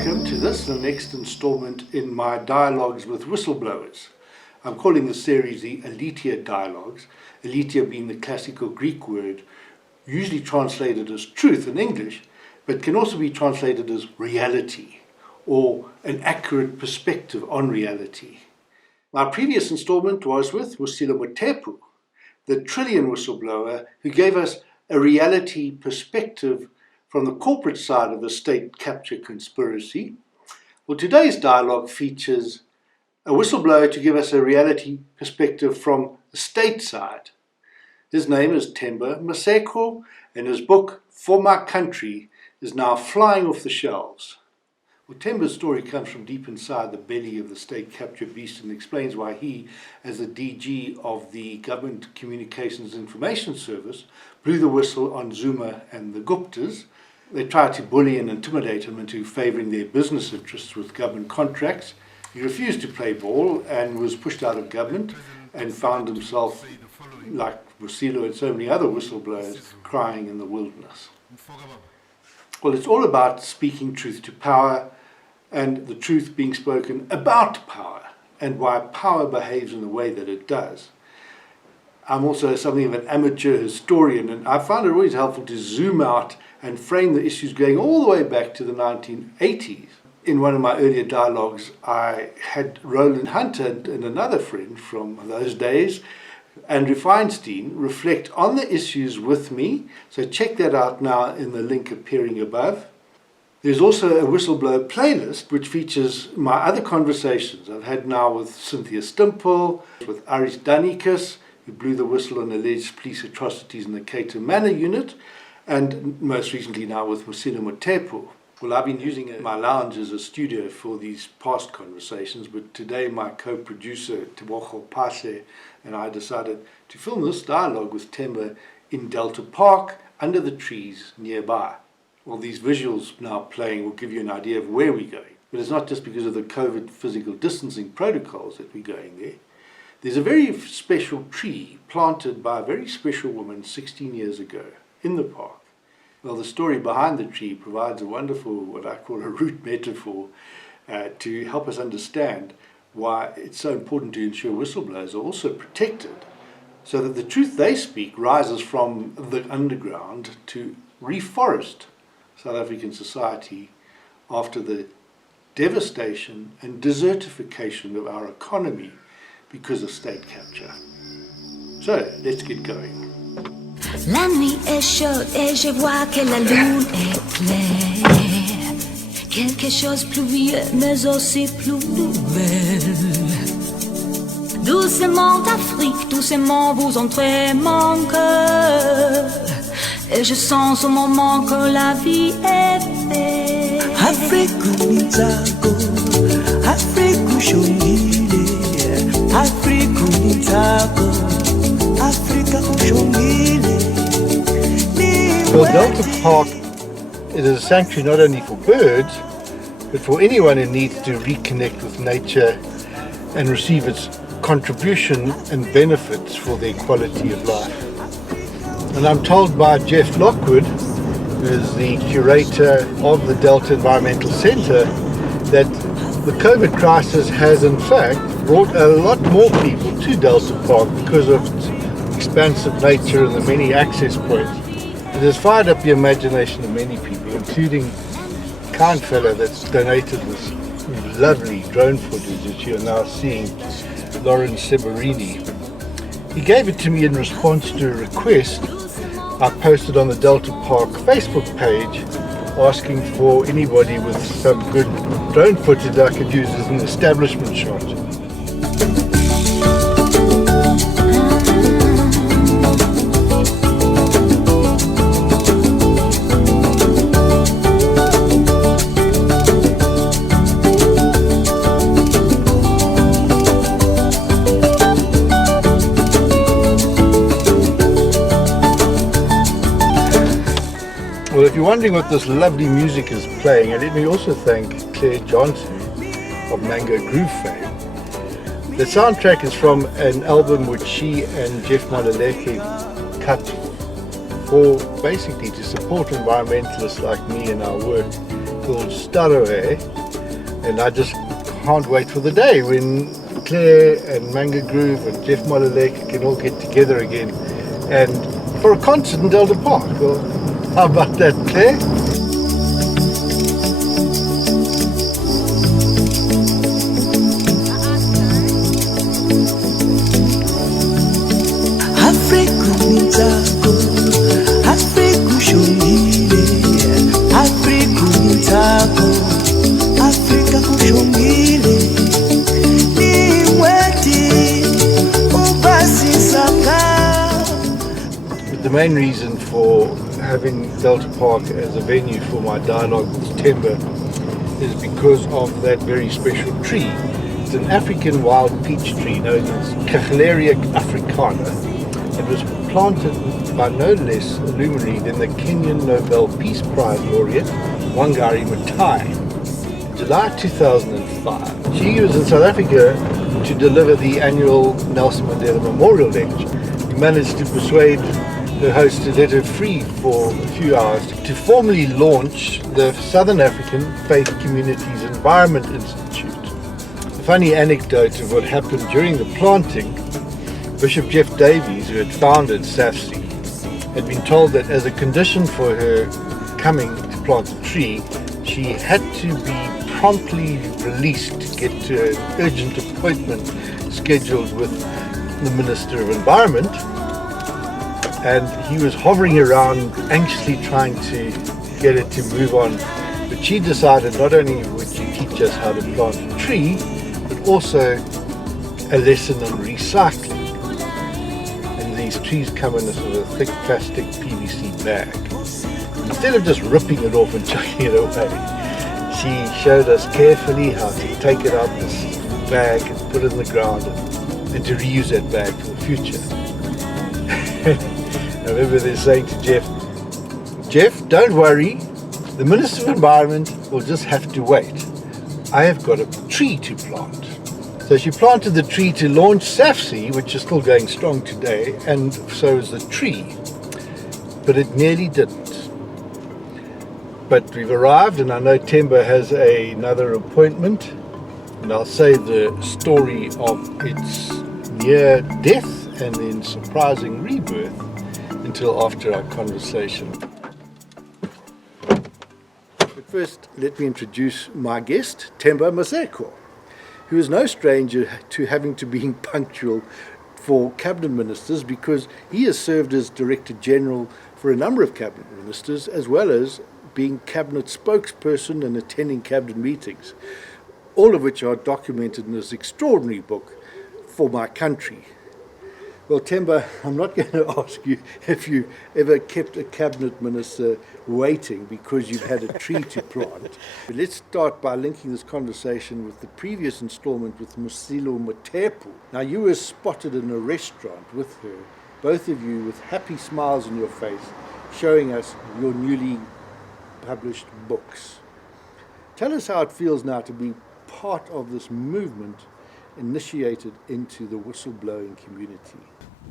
Welcome to this, the next installment in my dialogues with whistleblowers. I'm calling the series the Aletheia dialogues, Aletheia being the classical Greek word, usually translated as truth in English, but can also be translated as reality, or an accurate perspective on reality. My previous installment was with Whistleblower, the trillion whistleblower who gave us a reality perspective from the corporate side of the state capture conspiracy. Well, today's dialogue features a whistleblower to give us a reality perspective from the state side. His name is Themba Maseko, and his book, For My Country, is now flying off the shelves. Well, Themba's story comes from deep inside the belly of the state capture beast and explains why he, as the DG of the Government Communications Information Service, blew the whistle on Zuma and the Guptas. They tried to bully and intimidate him into favouring their business interests with government contracts. He refused to play ball and was pushed out of government and found himself, like Wusilo and so many other whistleblowers, crying in the wilderness. Well, it's all about speaking truth to power and the truth being spoken about power and why power behaves in the way that it does. I'm also something of an amateur historian, and I found it always helpful to zoom out and frame the issues going all the way back to the 1980s. In one of my earlier dialogues, I had Roland Hunter and another friend from those days, Andrew Feinstein, reflect on the issues with me. So check that out now in the link appearing above. There's also a whistleblower playlist which features my other conversations I've had now with Cynthia Stimple, with Aris Danikas, who blew the whistle on alleged police atrocities in the Cato Manor unit, and most recently now with Whistleblower. Well, I've been using my lounge as a studio for these past conversations, but today my co-producer, Tebogo Pase, and I decided to film this dialogue with Themba in Delta Park, under the trees nearby. Well, these visuals now playing will give you an idea of where we're going. But it's not just because of the COVID physical distancing protocols that we're going there. There's a very special tree planted by a very special woman 16 years ago in the park. Well, the story behind the tree provides a wonderful, what I call a root metaphor, to help us understand why it's so important to ensure whistleblowers are also protected, so that the truth they speak rises from the underground to reforest South African society after the devastation and desertification of our economy because of state capture. So, let's get going. La nuit est chaude et je vois que la lune est claire. Quelque chose plus vieux mais aussi plus nouvelle. Doucement Afrique, doucement vous entrez mon cœur. Et je sens au moment que la vie est belle. Afrique unitako, Afrique ushongile, Afrique unitako, Africa ushongile. Well, Delta Park, it is a sanctuary not only for birds, but for anyone who needs to reconnect with nature and receive its contribution and benefits for their quality of life. And I'm told by Jeff Lockwood, who is the curator of the Delta Environmental Centre, that the COVID crisis has in fact brought a lot more people to Delta Park because of its expansive nature and the many access points. It has fired up the imagination of many people, including a kind fellow that's donated this lovely drone footage that you're now seeing, Lawrence Severini. He gave it to me in response to a request I posted on the Delta Park Facebook page asking for anybody with some good drone footage I could use as an establishment shot. Well, if you're wondering what this lovely music is playing, and let me also thank Claire Johnson of Mango Groove fame. The soundtrack is from an album which she and Jeff Maluleke cut for basically to support environmentalists like me in our work called Staroe, and I just can't wait for the day when Claire and Manga Groove and Jeff Maluleke can all get together again and for a concert in Delta Park. Well, how about that, Claire? Africa nitako, Africa ushongile, Africa nitako, Africa ushongile, niweti ubasisaka. The main reason for having Delta Park as a venue for my dialogue with Themba is because of that very special tree. It's an African wild peach tree known as Cattleya africana. It was planted by no less a luminary than the Kenyan Nobel Peace Prize laureate Wangari Maathai. In July 2005, she was in South Africa to deliver the annual Nelson Mandela Memorial Lecture. We managed to persuade the host to let her free for a few hours to formally launch the Southern African Faith Communities Environment Institute. A funny anecdote of what happened during the planting: Bishop Jeff Davies, who had founded SAFC, had been told that as a condition for her coming to plant the tree, she had to be promptly released to get to an urgent appointment scheduled with the Minister of Environment. And he was hovering around anxiously trying to get her to move on. But she decided not only would she teach us how to plant a tree, but also a lesson on recycling. And these trees come in a sort of thick plastic PVC bag. Instead of just ripping it off and chucking it away, she showed us carefully how to take it out this bag and put it in the ground and to reuse that bag for the future. I remember they saying to Jeff, don't worry, the Minister of Environment will just have to wait. I have got a tree to plant. So she planted the tree to launch SAFC, which is still going strong today, and so is the tree. But it nearly didn't. But we've arrived, and I know Themba has another appointment, and I'll save the story of its near death and then surprising rebirth until after our conversation. But first, let me introduce my guest, Themba Maseko, who is no stranger to having to being punctual for cabinet ministers, because he has served as Director General for a number of cabinet ministers, as well as being cabinet spokesperson and attending cabinet meetings, all of which are documented in this extraordinary book, For My Country. Well, Themba, I'm not going to ask you if you ever kept a cabinet minister waiting because you've had a tree to plant. But let's start by linking this conversation with the previous installment with Mosilo Motepu. Now, you were spotted in a restaurant with her, both of you with happy smiles on your face, showing us your newly published books. Tell us how it feels now to be part of this movement initiated into the whistleblowing community.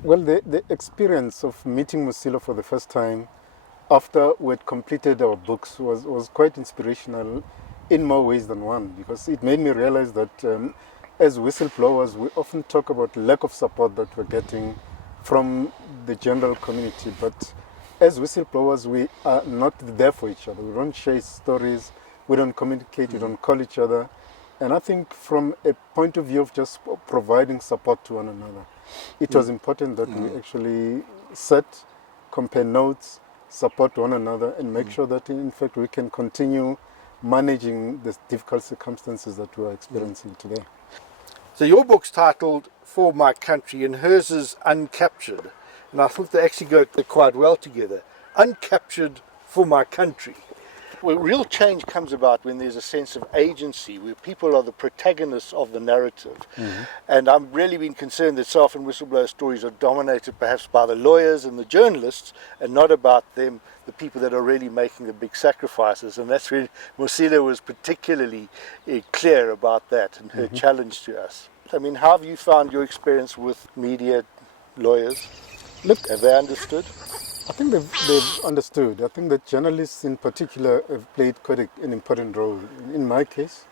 Well, the experience of meeting Mosilo for the first time after we had completed our books was quite inspirational in more ways than one, because it made me realize that as whistleblowers, we often talk about lack of support that we're getting from the general community. But as whistleblowers, we are not there for each other. We don't share stories, we don't communicate, we don't call each other. And I think from a point of view of just providing support to one another, it was important that we actually compare notes, support one another, and make sure that in fact we can continue managing the difficult circumstances that we are experiencing today. So your book's titled For My Country, and hers is Uncaptured. And I think they actually go quite well together. Uncaptured for my country. Well, real change comes about when there's a sense of agency, where people are the protagonists of the narrative. And I've really been concerned that so often whistleblower stories are dominated perhaps by the lawyers and the journalists, and not about them, the people that are really making the big sacrifices. And that's where Mosilo was particularly clear about that and her challenge to us. I mean, how have you found your experience with media lawyers? Look, have they understood? I think they've understood. I think that journalists in particular have played quite an important role. In my case,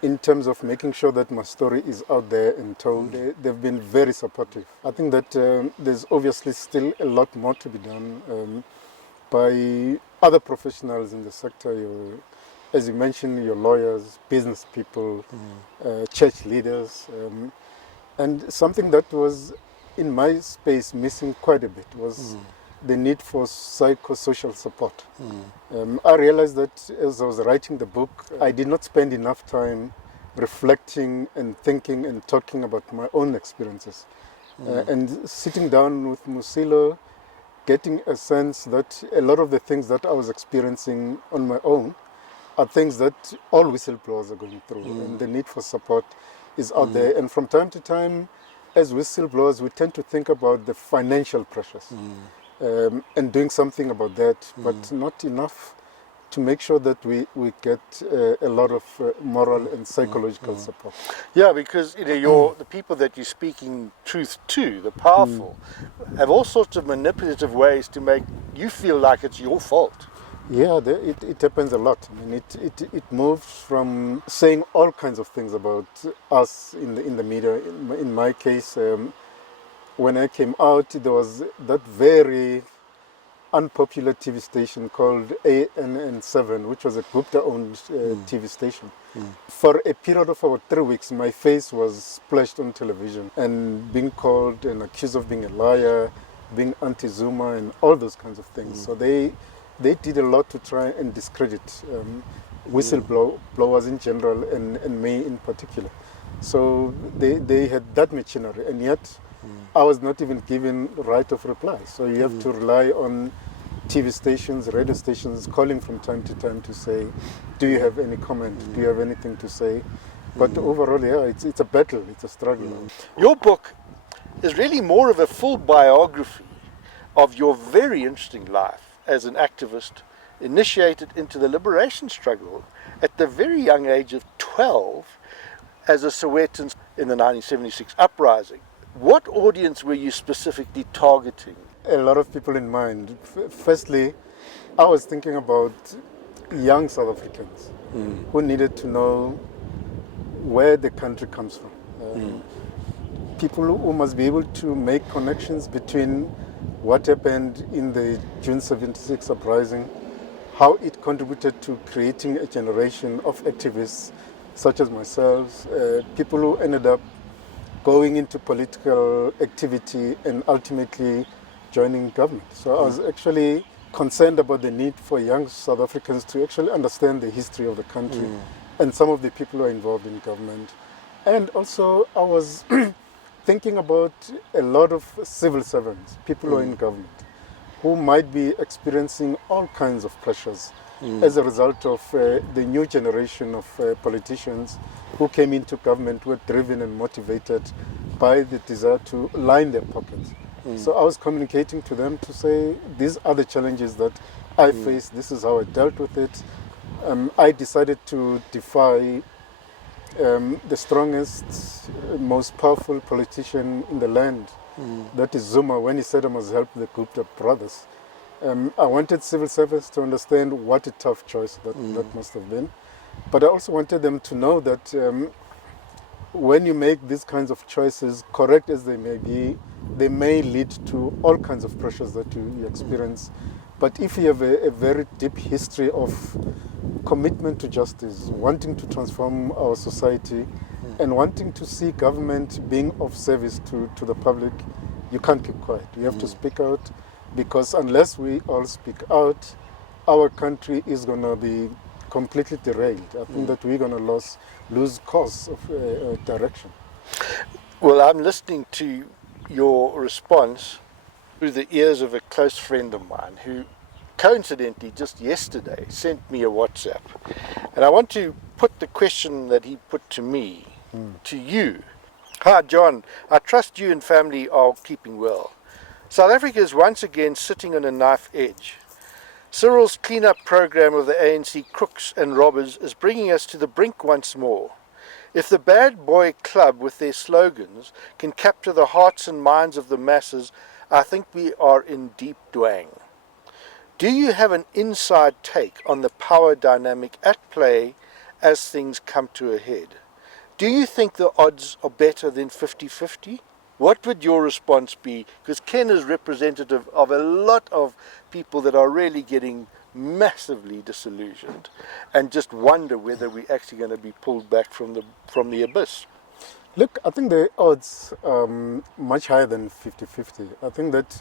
in terms of making sure that my story is out there and told, they've been very supportive. I think that there's obviously still a lot more to be done by other professionals in the sector. As you mentioned, your lawyers, business people, church leaders. And something that was in my space missing quite a bit was the need for psychosocial support. I realized that as I was writing the book, I did not spend enough time reflecting and thinking and talking about my own experiences. And sitting down with Musilo, getting a sense that a lot of the things that I was experiencing on my own are things that all whistleblowers are going through, and the need for support is out there. And from time to time, as whistleblowers, we tend to think about the financial pressures and doing something about that, but not enough to make sure that we get a lot of moral and psychological support. Yeah, because the people that you're speaking truth to, the powerful, have all sorts of manipulative ways to make you feel like it's your fault. Yeah, it happens a lot. I mean, it moves from saying all kinds of things about us in the media. In my case, when I came out, there was that very unpopular TV station called ANN7, which was a Gupta-owned TV station. For a period of about 3 weeks, my face was splashed on television and being called and accused of being a liar, being anti-Zuma and all those kinds of things. So they did a lot to try and discredit whistleblowers in general and me in particular. So they had that machinery, and yet I was not even given right of reply. So you have to rely on TV stations, radio stations calling from time to time to say, do you have any comment? Do you have anything to say? But overall, yeah, it's a battle, it's a struggle. Your book is really more of a full biography of your very interesting life as an activist, initiated into the liberation struggle at the very young age of 12 as a Sowetan in the 1976 uprising. What audience were you specifically targeting? A lot of people in mind. Firstly, I was thinking about young South Africans who needed to know where the country comes from. People who must be able to make connections between what happened in the June 76 uprising, how it contributed to creating a generation of activists such as myself, people who ended up going into political activity and ultimately joining government. So I was actually concerned about the need for young South Africans to actually understand the history of the country and some of the people who are involved in government. And also I was thinking about a lot of civil servants, people who are in government, who might be experiencing all kinds of pressures as a result of the new generation of politicians who came into government, were driven and motivated by the desire to line their pockets. So I was communicating to them to say, these are the challenges that I faced, this is how I dealt with it. I decided to defy the strongest, most powerful politician in the land, that is Zuma, when he said I must help the Gupta brothers. I wanted civil servants to understand what a tough choice that must have been. But I also wanted them to know that when you make these kinds of choices, correct as they may be, they may lead to all kinds of pressures that you experience. But if you have a very deep history of commitment to justice, wanting to transform our society, and wanting to see government being of service to the public, you can't keep quiet. You have to speak out, because unless we all speak out, our country is going to be completely derailed. I think that we're going to lose course of direction. Well, I'm listening to your response through the ears of a close friend of mine who coincidentally just yesterday sent me a WhatsApp. And I want to put the question that he put to me to you. Hi John, I trust you and family are keeping well. South Africa is once again sitting on a knife edge. Cyril's clean-up program of the ANC crooks and robbers is bringing us to the brink once more. If the Bad Boy Club with their slogans can capture the hearts and minds of the masses, I think we are in deep dwang. Do you have an inside take on the power dynamic at play as things come to a head? Do you think the odds are better than 50-50? What would your response be? Because Ken is representative of a lot of people that are really getting massively disillusioned and just wonder whether we're actually going to be pulled back from the abyss. Look, I think the odds are much higher than 50-50. I think that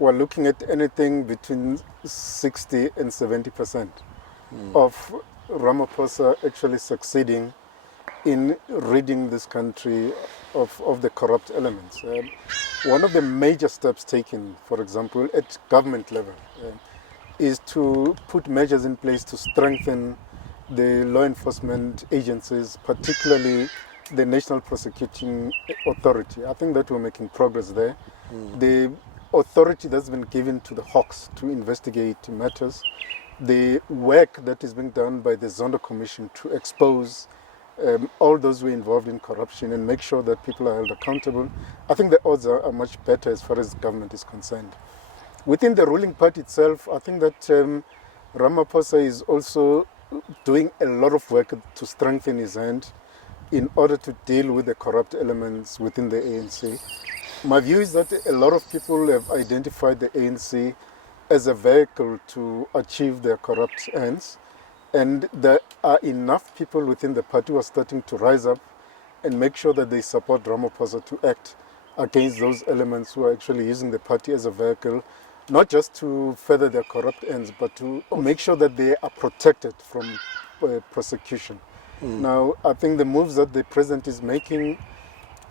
we're looking at anything between 60 and 70% of Ramaphosa actually succeeding in ridding this country of the corrupt elements. One of the major steps taken, for example, at government level, is to put measures in place to strengthen the law enforcement agencies, particularly the National Prosecuting Authority. I think that we're making progress there. The authority that's been given to the Hawks to investigate matters, the work that is being done by the Zondo Commission to expose all those who are involved in corruption and make sure that people are held accountable, I think the odds are much better as far as government is concerned. Within the ruling party itself, I think that Ramaphosa is also doing a lot of work to strengthen his hand in order to deal with the corrupt elements within the ANC. My view is that a lot of people have identified the ANC as a vehicle to achieve their corrupt ends, and there are enough people within the party who are starting to rise up and make sure that they support Ramaphosa to act against those elements who are actually using the party as a vehicle, not just to further their corrupt ends, but to make sure that they are protected from prosecution. Now, I think the moves that the president is making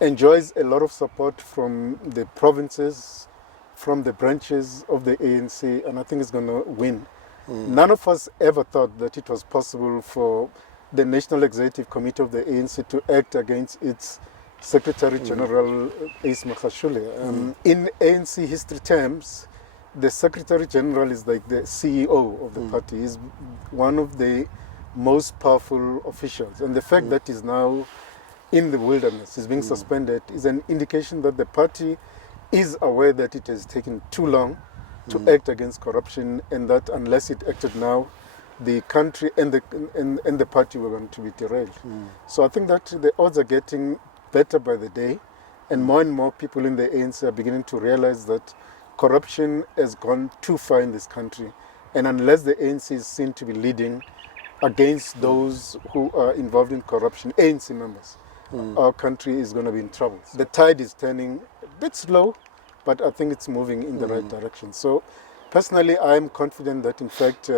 enjoys a lot of support from the provinces, from the branches of the ANC, and I think it's going to win. None of us ever thought that it was possible for the National Executive Committee of the ANC to act against its Secretary General, Ace Magashule. In ANC history terms, the Secretary General is like the CEO of the party. He's one of the most powerful officials. And the fact that he's now in the wilderness, is being suspended, is an indication that the party is aware that it has taken too long to act against corruption, and that unless it acted now, the country and the party were going to be derailed. So I think that the odds are getting better by the day, and more people in the ANC are beginning to realize that corruption has gone too far in this country, and unless the ANC is seen to be leading against those who are involved in corruption, ANC members, our country is going to be in trouble. The tide is turning a bit slow, but I think it's moving in the right direction. So personally, I am confident that in fact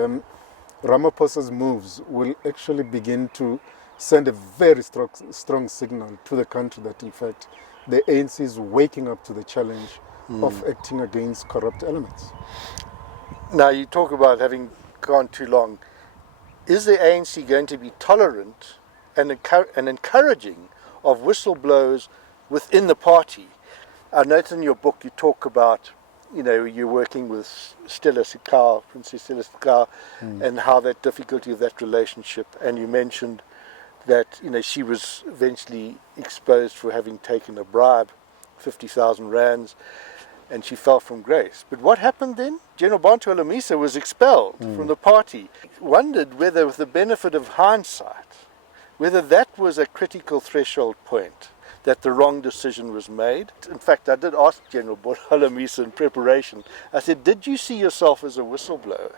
Ramaphosa's moves will actually begin to send a very strong signal to the country that in fact the ANC is waking up to the challenge of acting against corrupt elements. Now, you talk about having gone too long. Is the ANC going to be tolerant and encouraging of whistleblowers within the party? I note in your book you talk about, you're working with Princess Stella Sikau, and how that difficulty of that relationship, and you mentioned that, she was eventually exposed for having taken a bribe, 50,000 rands, and she fell from grace. But what happened then? General Bantu Alamisa was expelled from the party. Wondered whether, with the benefit of hindsight, whether that was a critical threshold point, that the wrong decision was made. In fact, I did ask General Alamisa in preparation, I said, did you see yourself as a whistleblower?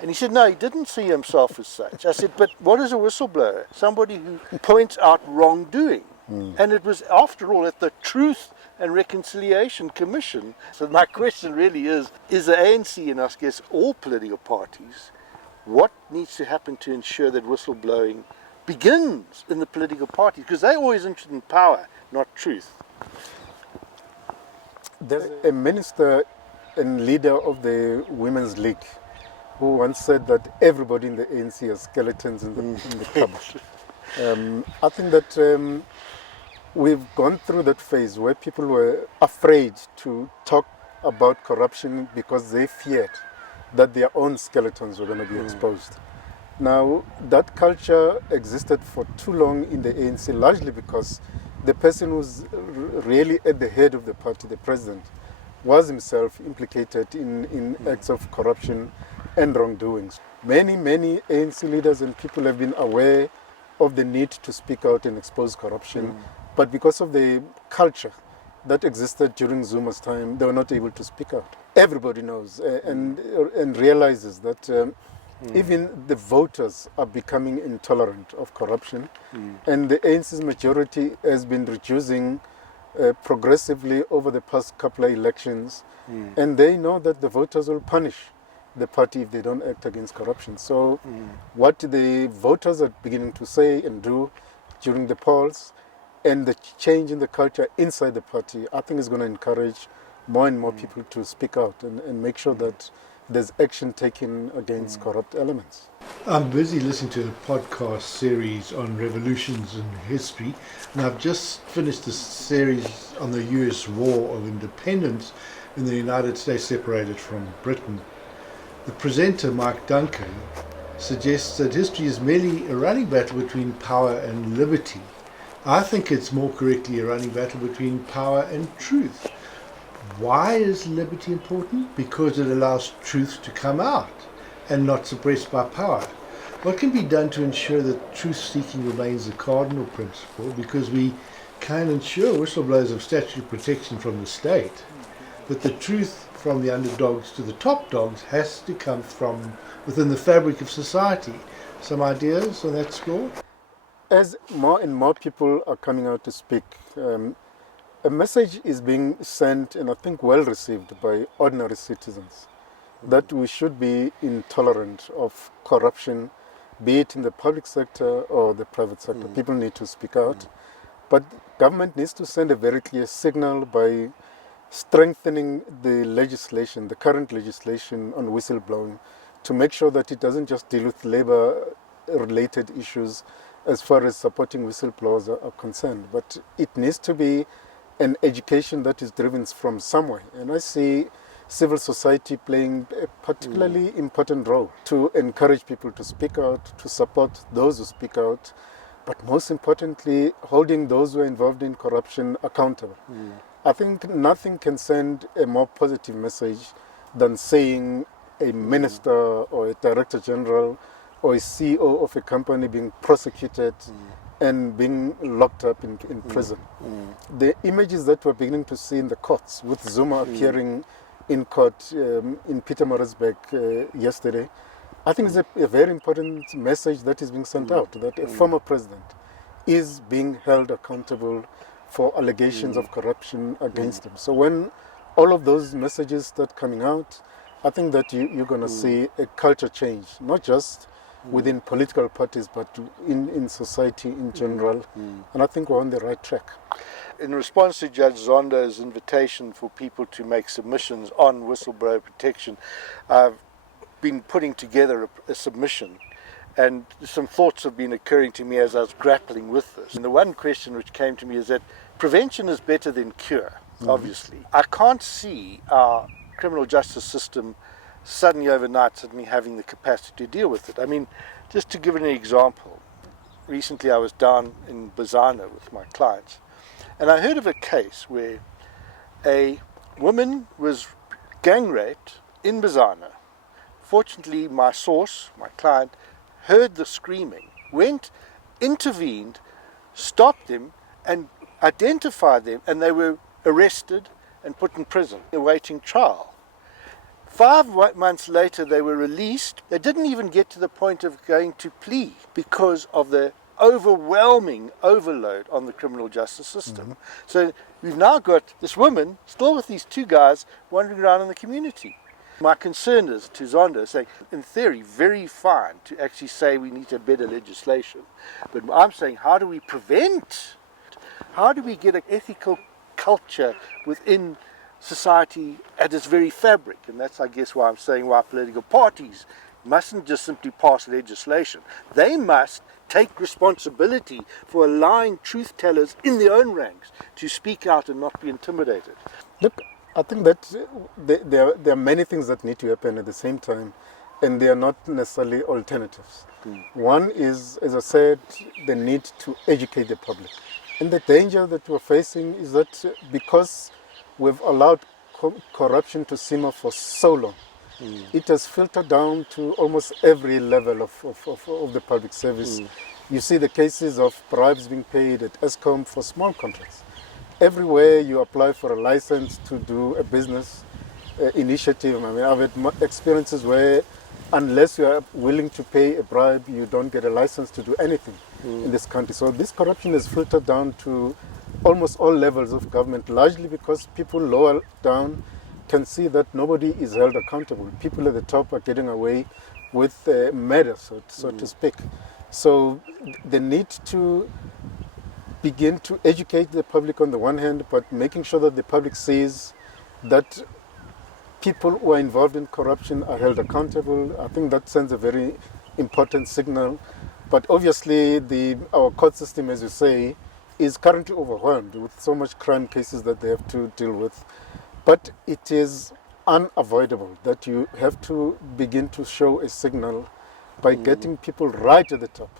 And he said, no, he didn't see himself as such. I said, but what is a whistleblower? Somebody who points out wrongdoing. And it was, after all, at the Truth and Reconciliation Commission. So my question really is the ANC, and I guess all political parties, what needs to happen to ensure that whistleblowing begins in the political parties? Because they're always interested in power, not truth. There's a minister and leader of the Women's League who once said that everybody in the ANC has skeletons in the cupboard. I think that we've gone through that phase where people were afraid to talk about corruption because they feared that their own skeletons were going to be exposed. Now, that culture existed for too long in the ANC, largely because the person who's really at the head of the party, the president, was himself implicated in acts of corruption and wrongdoings. Many ANC leaders and people have been aware of the need to speak out and expose corruption, but because of the culture that existed during Zuma's time, they were not able to speak out. Everybody knows and realizes that even the voters are becoming intolerant of corruption, and the ANC's majority has been reducing progressively over the past couple of elections, and they know that the voters will punish the party if they don't act against corruption. So what the voters are beginning to say and do during the polls and the change in the culture inside the party, I think is going to encourage more and more people to speak out and make sure that there's action taken against corrupt elements. I'm busy listening to a podcast series on revolutions in history, and I've just finished a series on the US War of Independence when the United States separated from Britain. The presenter, Mike Duncan, suggests that history is merely a running battle between power and liberty. I think it's more correctly a running battle between power and truth. Why is liberty important? Because it allows truth to come out and not suppressed by power. What can be done to ensure that truth-seeking remains the cardinal principle? Because we can ensure whistleblowers of statutory protection from the state, but the truth from the underdogs to the top dogs has to come from within the fabric of society. Some ideas on that score? As more and more people are coming out to speak, a message is being sent, and I think well received by ordinary citizens, that we should be intolerant of corruption, be it in the public sector or the private sector. People need to speak out. But government needs to send a very clear signal by strengthening the legislation, the current legislation on whistleblowing, to make sure that it doesn't just deal with labor-related issues as far as supporting whistleblowers are concerned, but it needs to be an education that is driven from somewhere. And I see civil society playing a particularly important role to encourage people to speak out, to support those who speak out, but most importantly, holding those who are involved in corruption accountable. I think nothing can send a more positive message than saying a minister or a director general or a CEO of a company being prosecuted and being locked up in prison. The images that we're beginning to see in the courts, with Zuma appearing in court in Pietermaritzburg yesterday, I think it's a very important message that is being sent out, that a former president is being held accountable for allegations of corruption against him. So when all of those messages start coming out, I think that you're going to see a culture change, not just within political parties, but in society in general. And I think we're on the right track. In response to Judge Zonda's invitation for people to make submissions on whistleblower protection, I've been putting together a submission, and some thoughts have been occurring to me as I was grappling with this. And the one question which came to me is that prevention is better than cure, obviously. I can't see our criminal justice system suddenly having the capacity to deal with it. I mean, just to give an example, recently I was down in Bazana with my clients, and I heard of a case where a woman was gang raped in Bazana. Fortunately, my source, my client, heard the screaming, went, intervened, stopped them, and identified them, and they were arrested and put in prison, awaiting trial. 5 months later, they were released. They didn't even get to the point of going to plea because of the overwhelming overload on the criminal justice system. So we've now got this woman still with these two guys wandering around in the community. My concern is to Zonda saying, in theory, very fine to actually say we need a better legislation. But I'm saying, how do we prevent? How do we get an ethical culture within society at its very fabric? And that's, I guess, why I'm saying why political parties mustn't just simply pass legislation. They must take responsibility for allowing truth tellers in their own ranks to speak out and not be intimidated. Look, I think that there are many things that need to happen at the same time, and they are not necessarily alternatives. One is, as I said, the need to educate the public. And the danger that we're facing is that because we've allowed corruption to simmer for so long, it has filtered down to almost every level of the public service. You see the cases of bribes being paid at Eskom for small contracts. Everywhere you apply for a license to do a business initiative, I mean, I've had experiences where unless you are willing to pay a bribe, you don't get a license to do anything in this country. So this corruption is filtered down to almost all levels of government, largely because people lower down can see that nobody is held accountable. People at the top are getting away with murder, so to speak. So the need to begin to educate the public on the one hand, but making sure that the public sees that people who are involved in corruption are held accountable. I think that sends a very important signal. But obviously our court system, as you say, is currently overwhelmed with so much crime cases that they have to deal with. But it is unavoidable that you have to begin to show a signal by getting people right at the top,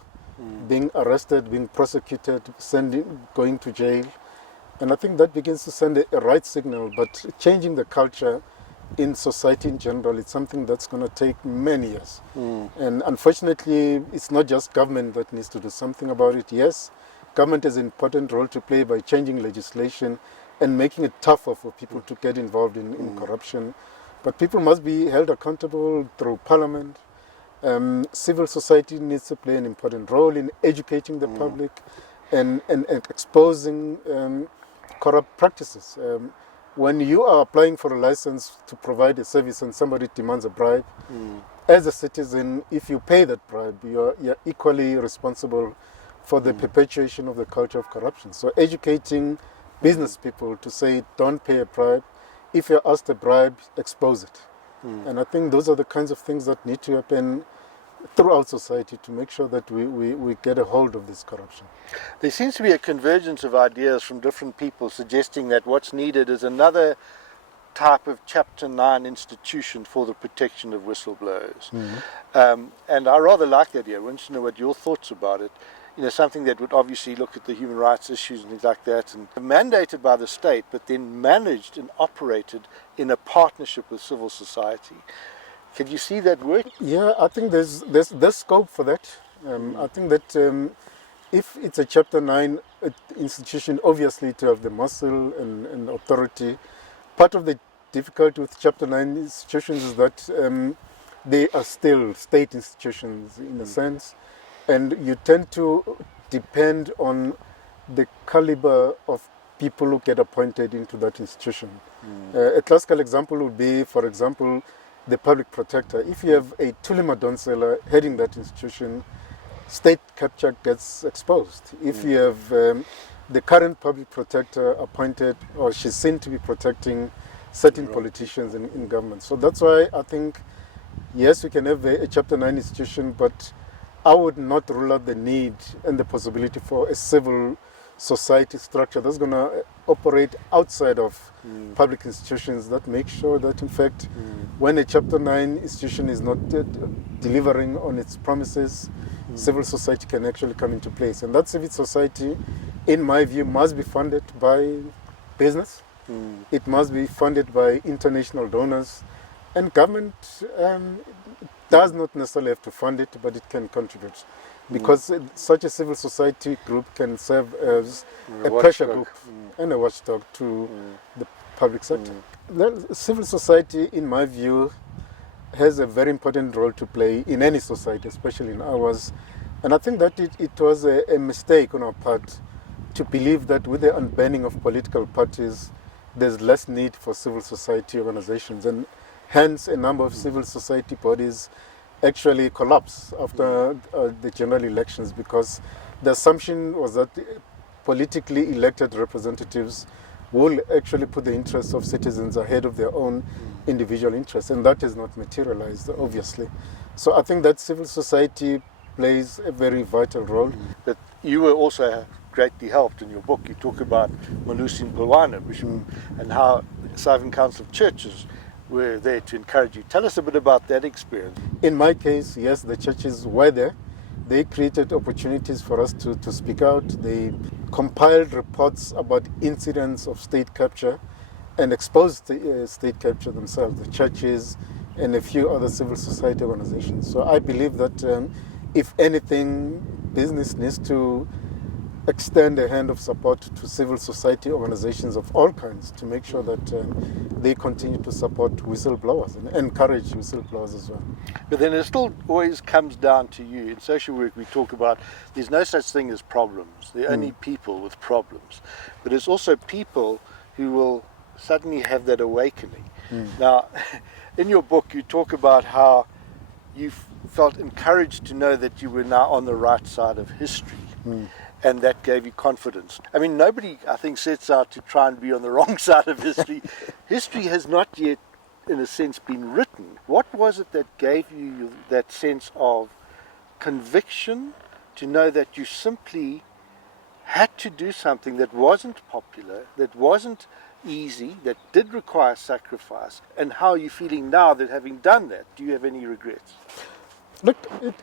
being arrested, being prosecuted, going to jail. And I think that begins to send a right signal, but changing the culture in society in general, it's something that's going to take many years. And unfortunately, it's not just government that needs to do something about it. Yes, government has an important role to play by changing legislation and making it tougher for people to get involved in corruption. But people must be held accountable through parliament. Civil society needs to play an important role in educating the public and exposing corrupt practices. When you are applying for a license to provide a service and somebody demands a bribe, as a citizen, if you pay that bribe, you're equally responsible for the perpetuation of the culture of corruption. So educating business people to say, don't pay a bribe. If you're asked a bribe, expose it. And I think those are the kinds of things that need to happen throughout society to make sure that we get a hold of this corruption. There seems to be a convergence of ideas from different people suggesting that what's needed is another type of Chapter 9 institution for the protection of whistleblowers. And I rather like that idea. I want to know what your thoughts about it. You know, something that would obviously look at the human rights issues and things like that, and mandated by the state, but then managed and operated in a partnership with civil society. Can you see that work? Yeah, I think there's scope for that. I think that if it's a Chapter 9 institution, obviously to have the muscle and authority. Part of the difficulty with Chapter 9 institutions is that they are still state institutions in a sense, and you tend to depend on the caliber of people who get appointed into that institution. A classical example would be, for example, the public protector. If you have a Thuli Madonsela heading that institution, state capture gets exposed. If you have the current public protector appointed, or she's seen to be protecting certain politicians in government. So that's why I think, yes, we can have a Chapter 9 institution, but I would not rule out the need and the possibility for a civil society structure that's going to operate outside of public institutions that make sure that, in fact, when a Chapter 9 institution is not delivering on its promises, civil society can actually come into place. And that civil society, in my view, must be funded by business. It must be funded by international donors. And government does not necessarily have to fund it, but it can contribute. Because such a civil society group can serve as a pressure group and a watchdog to the public sector. The civil society, in my view, has a very important role to play in any society, especially in ours. And I think that it was a mistake on our part to believe that with the unbanning of political parties, there's less need for civil society organizations. And hence, a number of civil society bodies actually collapsed after the general elections, because the assumption was that politically elected representatives will actually put the interests of citizens ahead of their own individual interests, and that has not materialized, obviously. So I think that civil society plays a very vital role. But you were also greatly helped in your book. You talk about Malusi Mpilwana, Bishop, and how Southern Council of Churches were there to encourage you. Tell us a bit about that experience. In my case, yes, the churches were there. They created opportunities for us to speak out. They compiled reports about incidents of state capture and exposed the state capture themselves. The churches, and a few other civil society organizations. So I believe that if anything, business needs to extend a hand of support to civil society organizations of all kinds to make sure that they continue to support whistleblowers and encourage whistleblowers as well. But then it still always comes down to you. In social work, we talk about there's no such thing as problems. There are only people with problems. But it's also people who will suddenly have that awakening. Now, in your book, you talk about how you felt encouraged to know that you were now on the right side of history. And that gave you confidence. I mean, nobody, I think, sets out to try and be on the wrong side of history. History has not yet, in a sense, been written. What was it that gave you that sense of conviction to know that you simply had to do something that wasn't popular, that wasn't easy, that did require sacrifice? And how are you feeling now that having done that? Do you have any regrets? Look,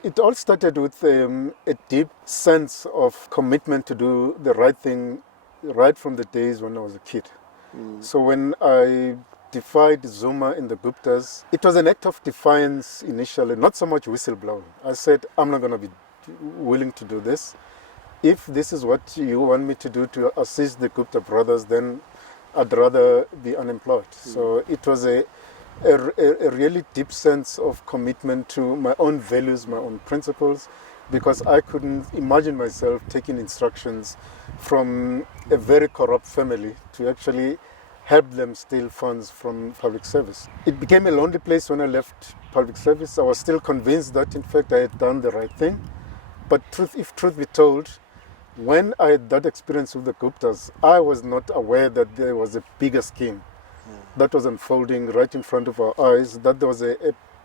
it all started with a deep sense of commitment to do the right thing right from the days when I was a kid. So when I defied Zuma and the Guptas, it was an act of defiance initially, not so much whistleblowing. I said, I'm not going to be willing to do this. If this is what you want me to do to assist the Gupta brothers, then I'd rather be unemployed. So it was a really deep sense of commitment to my own values, my own principles, because I couldn't imagine myself taking instructions from a very corrupt family to actually help them steal funds from public service. It became a lonely place when I left public service. I was still convinced that, in fact, I had done the right thing. But if truth be told, when I had that experience with the Guptas, I was not aware that there was a bigger scheme that was unfolding right in front of our eyes, that there was a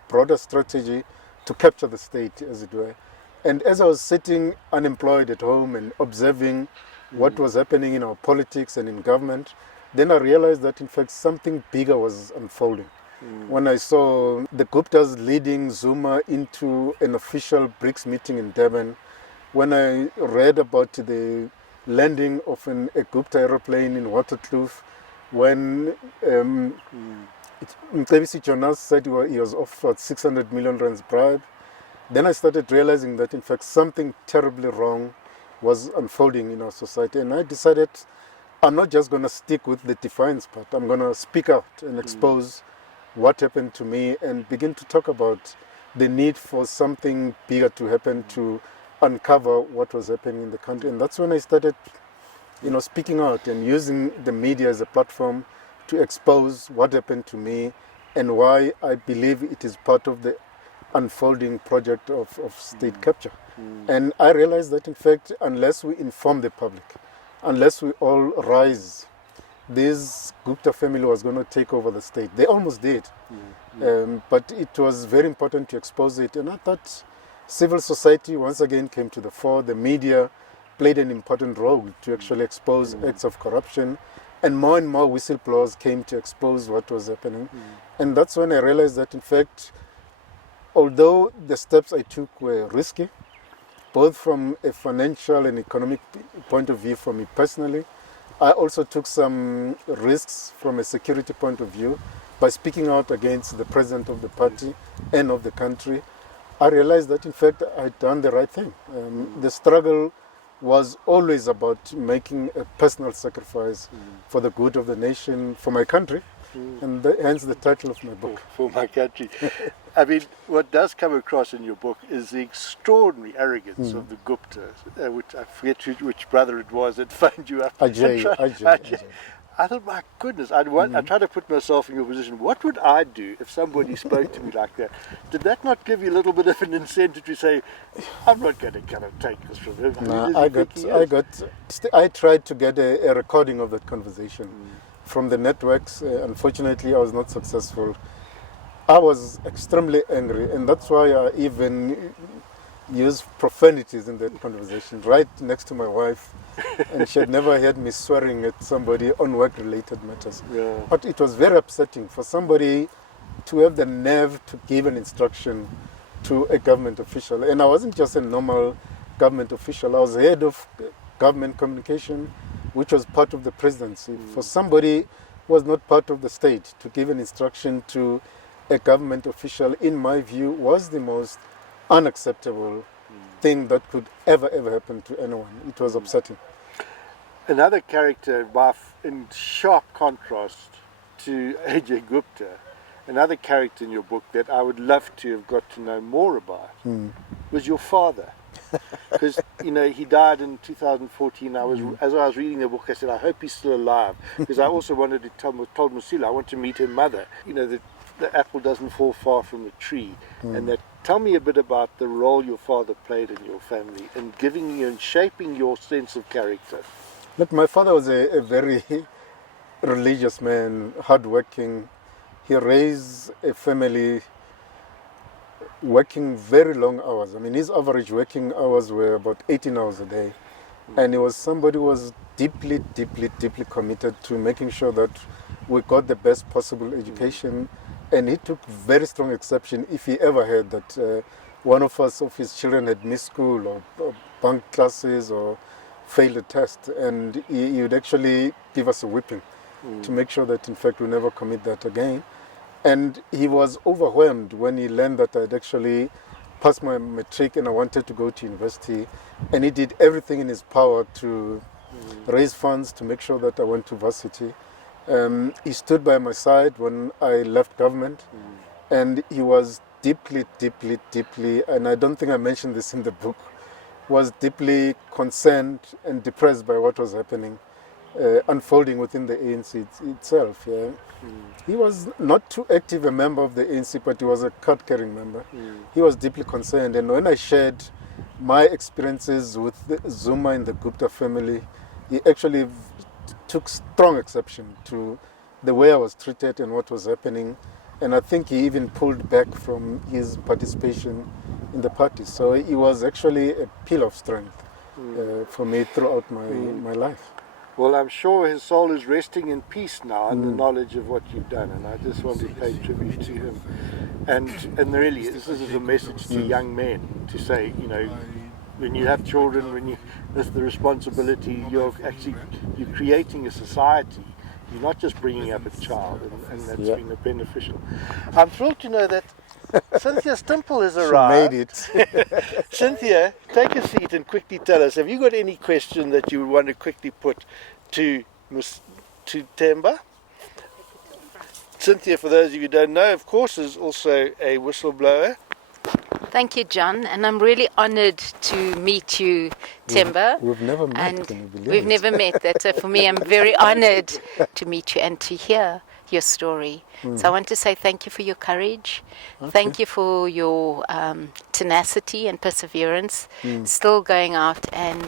broader strategy to capture the state, as it were. And as I was sitting unemployed at home and observing what was happening in our politics and in government, then I realized that, in fact, something bigger was unfolding. When I saw the Guptas leading Zuma into an official BRICS meeting in Durban, when I read about the landing of a Gupta aeroplane in Waterkloof, when Mcebisi Jonas said he was offered 600 million rands bribe, then I started realizing that, in fact, something terribly wrong was unfolding in our society. And I decided I'm not just going to stick with the defiance part. I'm going to speak out and expose what happened to me and begin to talk about the need for something bigger to happen to uncover what was happening in the country. And that's when I started speaking out and using the media as a platform to expose what happened to me and why I believe it is part of the unfolding project of state capture. And I realized that, in fact, unless we inform the public, unless we all rise, this Gupta family was going to take over the state. They almost did. But it was very important to expose it. And I thought civil society once again came to the fore. The media played an important role to actually expose acts of corruption, and more whistleblowers came to expose what was happening. And that's when I realized that, in fact, although the steps I took were risky, both from a financial and economic point of view for me personally, I also took some risks from a security point of view by speaking out against the president of the party and of the country. I realized that, in fact, I'd done the right thing. The struggle was always about making a personal sacrifice for the good of the nation, for my country, and hence the title of my book. For my country. I mean, what does come across in your book is the extraordinary arrogance of the Guptas, which I forget which brother it was that phoned you up. Ajay. I thought, my goodness, I try to put myself in your position. What would I do if somebody spoke to me like that? Did that not give you a little bit of an incentive to say, I'm not going to kind of take this from him? No, I tried to get a recording of that conversation from the networks. Unfortunately, I was not successful. I was extremely angry, and that's why I even used profanities in that conversation, right next to my wife. And she had never heard me swearing at somebody on work-related matters. But it was very upsetting for somebody to have the nerve to give an instruction to a government official. And I wasn't just a normal government official. I was head of government communication, which was part of the presidency. For somebody who was not part of the state to give an instruction to a government official, in my view, was the most unacceptable thing that could ever happen to anyone. It was upsetting. Another character, in sharp contrast to Ajay Gupta, another character in your book that I would love to have got to know more about was your father. Because, he died in 2014. As I was reading the book, I said, I hope he's still alive. Because I also wanted to told Musila, I want to meet her mother. The apple doesn't fall far from the tree. And tell me a bit about the role your father played in your family and giving you and shaping your sense of character. Look, my father was a very religious man, hardworking. He raised a family working very long hours. I mean, his average working hours were about 18 hours a day. And he was somebody who was deeply committed to making sure that we got the best possible education. And he took very strong exception if he ever heard that one of his children had missed school or bunked classes or failed a test. And he would actually give us a whipping to make sure that, in fact, we never commit that again. And he was overwhelmed when he learned that I'd actually passed my matric and I wanted to go to university. And he did everything in his power to raise funds to make sure that I went to varsity. He stood by my side when I left government. And he was deeply, and I don't think I mentioned this in the book, was deeply concerned and depressed by what was happening, unfolding within the ANC itself. Yeah. He was not too active a member of the ANC, but he was a card-carrying member. He was deeply concerned, and when I shared my experiences with Zuma and the Gupta family, he actually took strong exception to the way I was treated and what was happening, and I think he even pulled back from his participation in the party. So he was actually a pillar of strength for me throughout my life. Well, I'm sure his soul is resting in peace now in the knowledge of what you've done, and I just want to pay tribute to him. And really, this is a message to young men to say, when you have children, that's the responsibility. You're creating a society. You're not just bringing up a child, and that's been beneficial. I'm thrilled to know that Cynthia Stimple has arrived. She made it. Cynthia, take a seat and quickly tell us, have you got any question that you would want to quickly put to Themba? Cynthia, for those of you who don't know, of course, is also a whistleblower. Thank you, John, and I'm really honoured to meet you, Themba. We've never met, and can you believe we've it? never met. So for me, I'm very honoured to meet you and to hear your story. So I want to say thank you for your courage. Okay. Thank you for your tenacity and perseverance, still going out and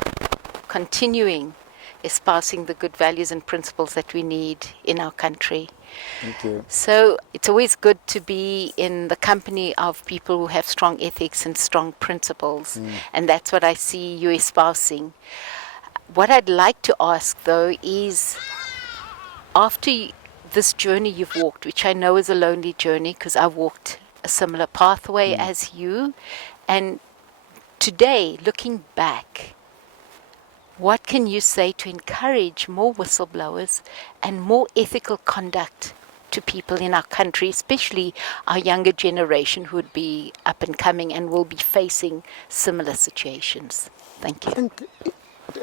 continuing espousing the good values and principles that we need in our country. Thank you. So it's always good to be in the company of people who have strong ethics and strong principles, and that's what I see you espousing. What I'd like to ask, though, is after this journey you've walked, which I know is a lonely journey because I walked a similar pathway as you, and today, looking back, what can you say to encourage more whistleblowers and more ethical conduct to people in our country, especially our younger generation who would be up and coming and will be facing similar situations? Thank you. I think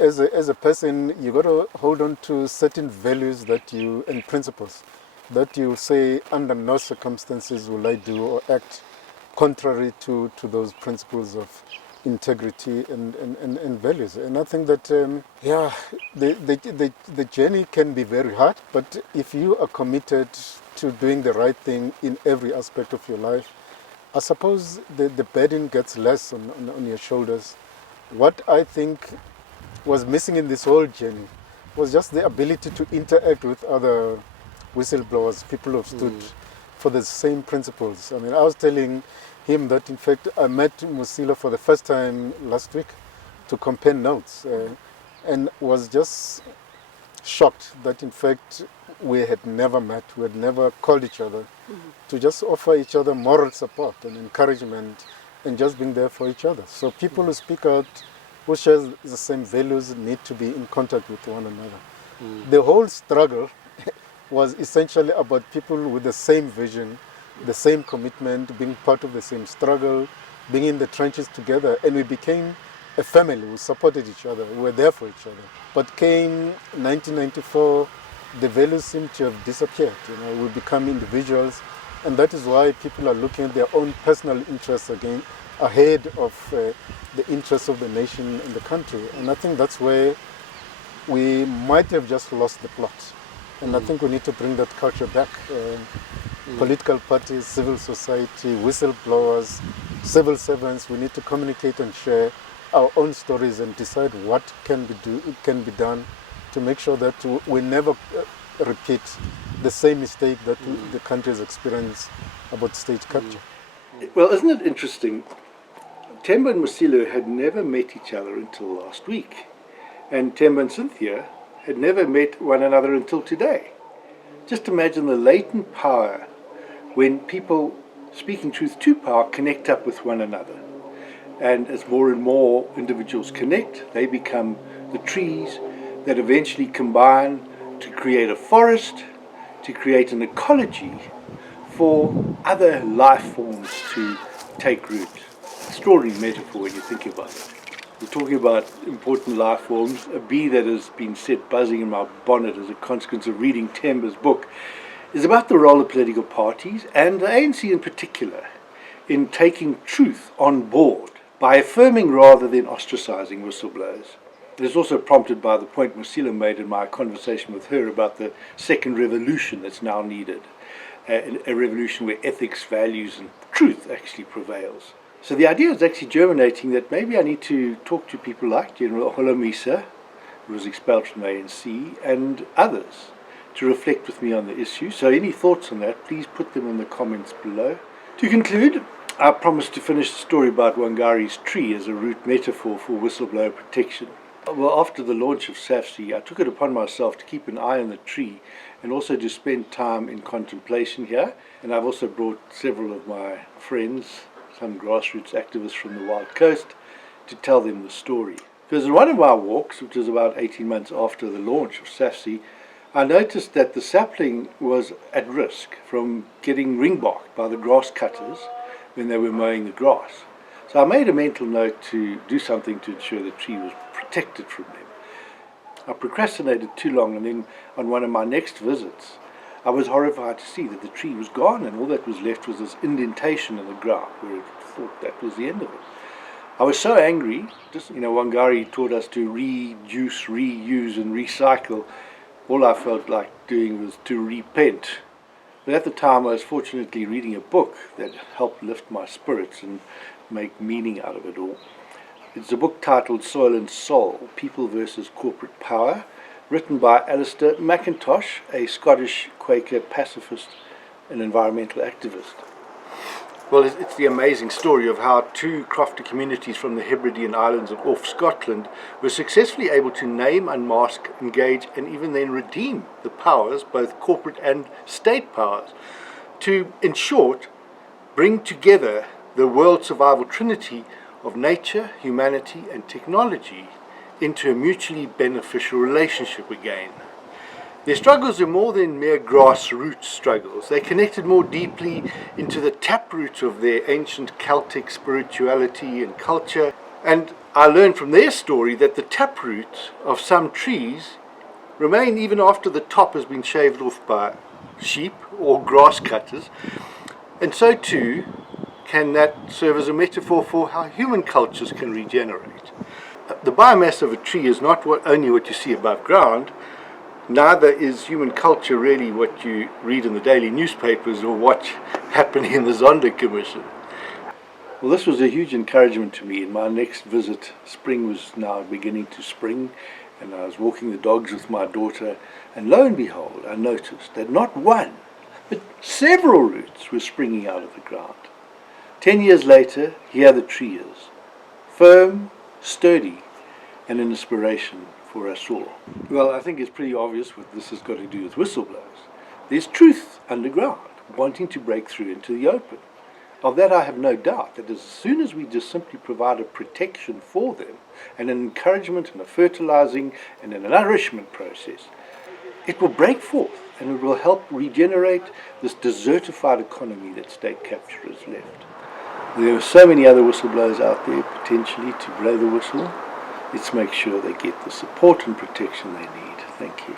as a person, you got to hold on to certain values and principles that you say under no circumstances will I do or act contrary to those principles of integrity and values. And I think that the journey can be very hard, but if you are committed to doing the right thing in every aspect of your life, I suppose the burden gets less on your shoulders. What I think was missing in this whole journey was just the ability to interact with other whistleblowers, people who have stood for the same principles. I mean, I was telling him that, in fact, I met Musila for the first time last week to compare notes and was just shocked that, in fact, we had never met, we had never called each other to just offer each other moral support and encouragement and just being there for each other. So people who speak out, who share the same values, need to be in contact with one another. The whole struggle was essentially about people with the same vision the same commitment, being part of the same struggle, being in the trenches together, and we became a family. We supported each other. We were there for each other. But came 1994, the values seem to have disappeared. We become individuals, and that is why people are looking at their own personal interests again ahead of the interests of the nation and the country. And I think that's where we might have just lost the plot. And I think we need to bring that culture back. Political parties, civil society, whistleblowers, civil servants, we need to communicate and share our own stories and decide what can be done to make sure that we never repeat the same mistake that the country has experienced about state capture. Well, isn't it interesting? Themba and Maseko had never met each other until last week. And Themba and Cynthia had never met one another until today. Just imagine the latent power when people speaking truth to power connect up with one another. And as more and more individuals connect, they become the trees that eventually combine to create a forest, to create an ecology for other life forms to take root. Extraordinary metaphor when you think about it. We're talking about important life forms. A bee that has been set buzzing in my bonnet as a consequence of reading Themba's book is about the role of political parties, and the ANC in particular, in taking truth on board by affirming rather than ostracizing whistleblowers. It is also prompted by the point Maseko made in my conversation with her about the second revolution that's now needed, a revolution where ethics, values and truth actually prevails. So the idea is actually germinating that maybe I need to talk to people like General Holomisa, who was expelled from the ANC, and others to reflect with me on the issue. So any thoughts on that, please put them in the comments below. To conclude, I promised to finish the story about Wangarie's tree as a root metaphor for whistleblower protection. Well, after the launch of SAFC, I took it upon myself to keep an eye on the tree and also to spend time in contemplation here. And I've also brought several of my friends, some grassroots activists from the Wild Coast, to tell them the story. Because in one of my walks, which was about 18 months after the launch of SAFC, I noticed that the sapling was at risk from getting ringbarked by the grass cutters when they were mowing the grass. So I made a mental note to do something to ensure the tree was protected from them. I procrastinated too long, and then on one of my next visits, I was horrified to see that the tree was gone, and all that was left was this indentation in the ground where it thought that was the end of it. I was so angry. Wangarie taught us to reduce, reuse and recycle. All I felt like doing was to repent. But at the time I was fortunately reading a book that helped lift my spirits and make meaning out of it all. It's a book titled Soil and Soul, People versus Corporate Power, written by Alistair McIntosh, a Scottish Quaker pacifist and environmental activist. Well, it's the amazing story of how two crofter communities from the Hebridean Islands of off Scotland were successfully able to name, unmask, engage, and even then redeem the powers, both corporate and state powers, to, in short, bring together the world survival trinity of nature, humanity, and technology into a mutually beneficial relationship again. Their struggles are more than mere grassroots struggles. They connected more deeply into the taproot of their ancient Celtic spirituality and culture. And I learned from their story that the taproot of some trees remain even after the top has been shaved off by sheep or grass cutters. And so too can that serve as a metaphor for how human cultures can regenerate. The biomass of a tree is not only what you see above ground. Neither is human culture really what you read in the daily newspapers or watch happening in the Zondo Commission. Well, this was a huge encouragement to me. In my next visit, spring was now beginning to spring, and I was walking the dogs with my daughter, and lo and behold, I noticed that not one, but several roots were springing out of the ground. 10 years later, here the tree is, firm, sturdy, and an inspiration for us all. Well, I think it's pretty obvious what this has got to do with whistleblowers. There's truth underground, wanting to break through into the open. Of that I have no doubt, that as soon as we just simply provide a protection for them, and an encouragement and a fertilizing and a nourishment process, it will break forth and it will help regenerate this desertified economy that state capture has left. There are so many other whistleblowers out there potentially to blow the whistle. Let's make sure they get the support and protection they need. Thank you.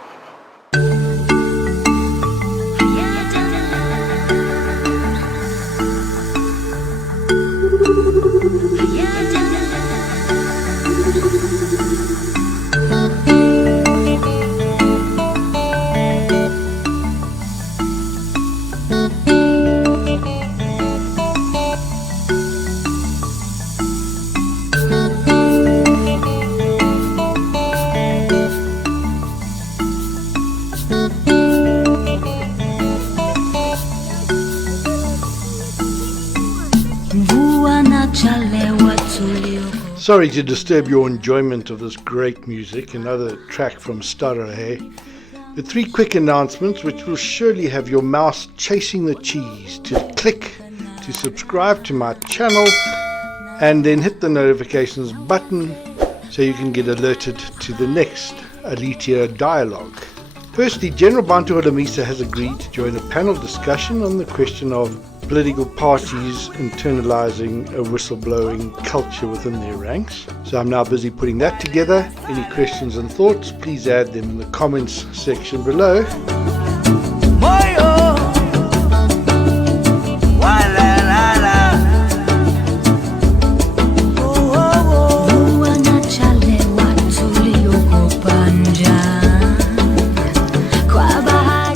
Sorry to disturb your enjoyment of this great music, another track from Starahe. With 3 quick announcements which will surely have your mouse chasing the cheese to click to subscribe to my channel and then hit the notifications button so you can get alerted to the next Aletheia dialogue. Firstly, General Bantu Olamisa has agreed to join a panel discussion on the question of political parties internalizing a whistleblowing culture within their ranks. So I'm now busy putting that together. Any questions and thoughts, please add them in the comments section below.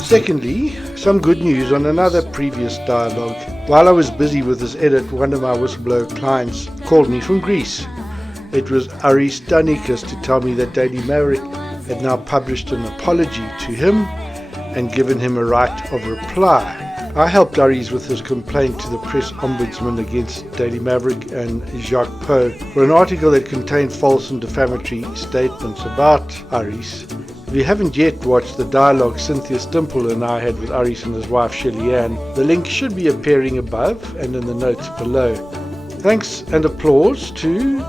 Secondly, some good news on another previous dialogue. While I was busy with this edit, one of my whistleblower clients called me from Greece. It was Aris Danikas to tell me that Daily Maverick had now published an apology to him and given him a right of reply. I helped Aris with his complaint to the press ombudsman against Daily Maverick and Jacques Poe for an article that contained false and defamatory statements about Aris. If you haven't yet watched the dialogue Cynthia Stimple and I had with Aris and his wife Shelly Ann, the link should be appearing above and in the notes below. Thanks and applause to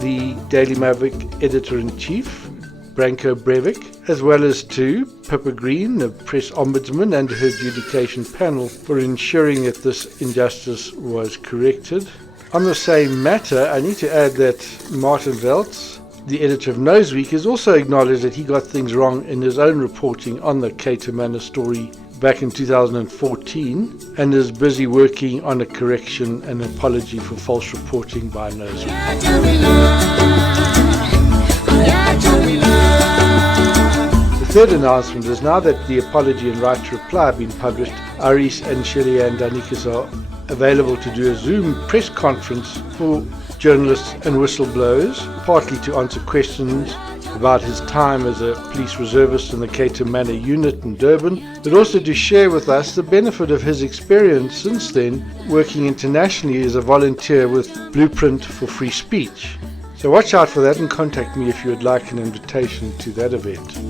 the Daily Maverick Editor-in-Chief, Branko Breivik, as well as to Pippa Green, the press ombudsman, and her adjudication panel for ensuring that this injustice was corrected. On the same matter, I need to add that Martin Veltz, the editor of Noseweek, has also acknowledged that he got things wrong in his own reporting on the Cato Manor story back in 2014 and is busy working on a correction and apology for false reporting by Noseweek. The third announcement is now that the apology and right to reply have been published, Aris and Shelly Ann Danikas are available to do a Zoom press conference for journalists and whistleblowers, partly to answer questions about his time as a police reservist in the Cato Manor unit in Durban, but also to share with us the benefit of his experience since then working internationally as a volunteer with Blueprint for Free Speech. So watch out for that and contact me if you would like an invitation to that event.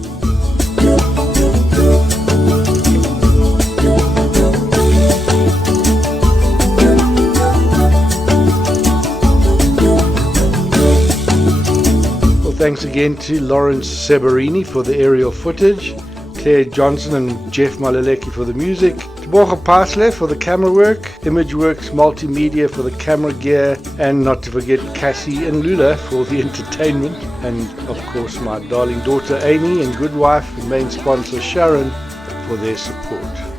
Thanks again to Lawrence Seberini for the aerial footage, Claire Johnson and Jeff Malaleki for the music, Teboga Pasle for the camera work, Imageworks Multimedia for the camera gear, and not to forget Cassie and Lula for the entertainment, and of course my darling daughter Amy and good wife and main sponsor Sharon for their support.